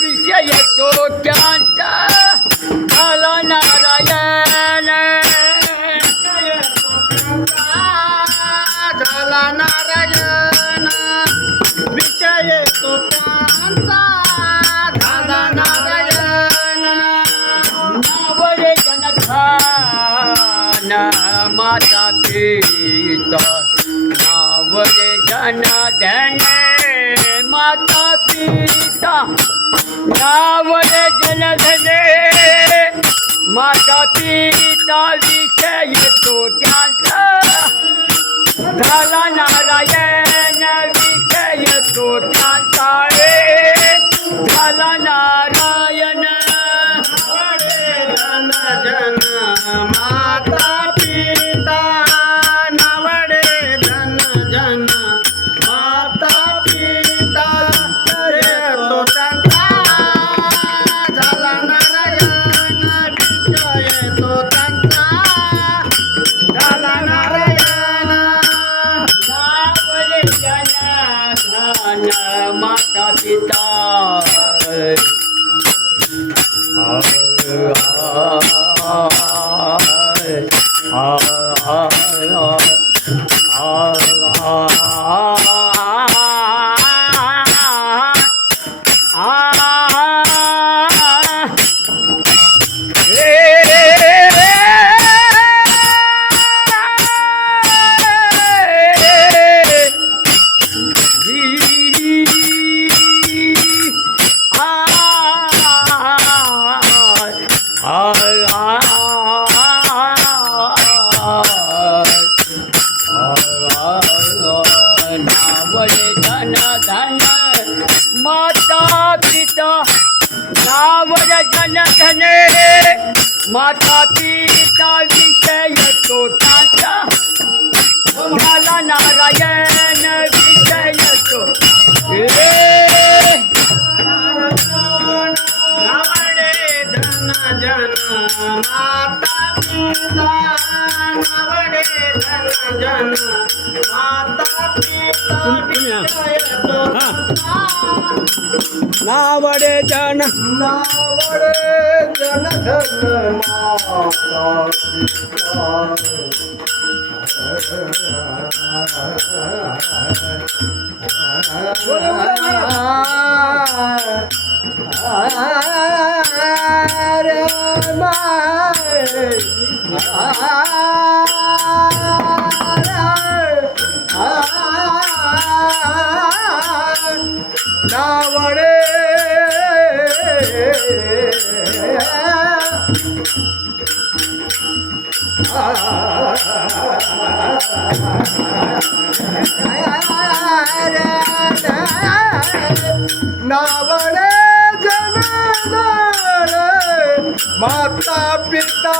विषय तो त्यांचा झाला नारायण झाला नारायण विषय तो त्यांचा झाला नारायण नावरे जनधान माता पिता नावरे जनधन माता पिता नावरे जनधने माता पिता विषय तो त्यांचा झाला नारायण विषय तो त्यांचा झाला नारायण जन जन माता पिता नावडे जन जन माता पिता तो त्यांचा झाला नारायण विषय तो त्यांचा झाला नारायण नावडे जन धन माता पिता नावरे धन धन माता पिता नावरे धन धन माता पिता विषय तो त्यांचा झाला नारायण विषय तो नावरे धन जन माता पिता नावरे धन जन माता पिता विषय तो नावरे जन धन माता नावडे नावडे जन माता पिता